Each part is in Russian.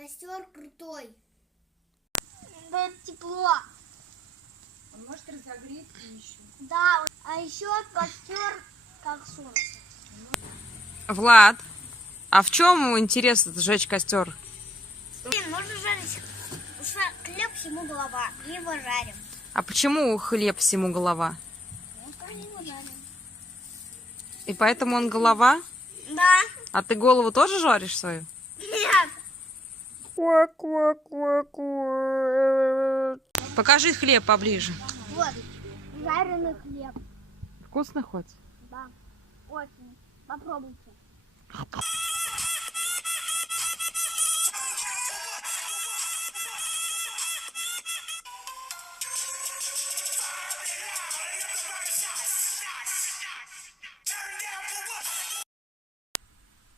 Костер крутой. Да, тепло. Он может разогреть еще. Да, а еще костер как солнце. Влад, а в чем интерес сжечь костер? Можно жарить хлеб, всему голова, и его жарим. А почему хлеб всему голова? Ну, как его жарим. И поэтому он голова? Да. А ты голову тоже жаришь свою? Нет. Покажи хлеб поближе. Вот, жареный хлеб. Вкусно хоть? Да, очень. Попробуйте.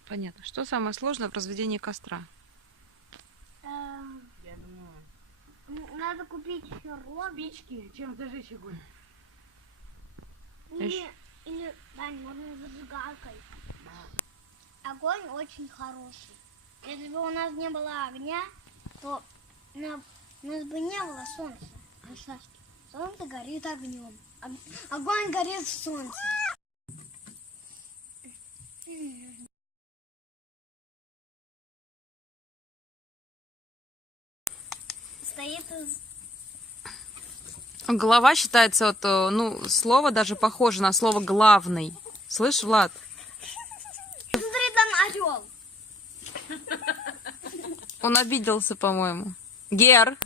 Понятно. Что самое сложное в разведении костра? Я думаю. Надо купить еще рог. Спички, чем зажечь огонь? Или Дань, можно зажигалкой. Огонь очень хороший. Если бы у нас не было огня, то у нас бы не было солнца. Представьте, солнце горит огнем. Огонь горит в солнце. Стоит Голова считается, вот, ну, слово даже похоже на слово главный. Слышь, Влад? Смотри, там орел. Он обиделся, по-моему. Гер!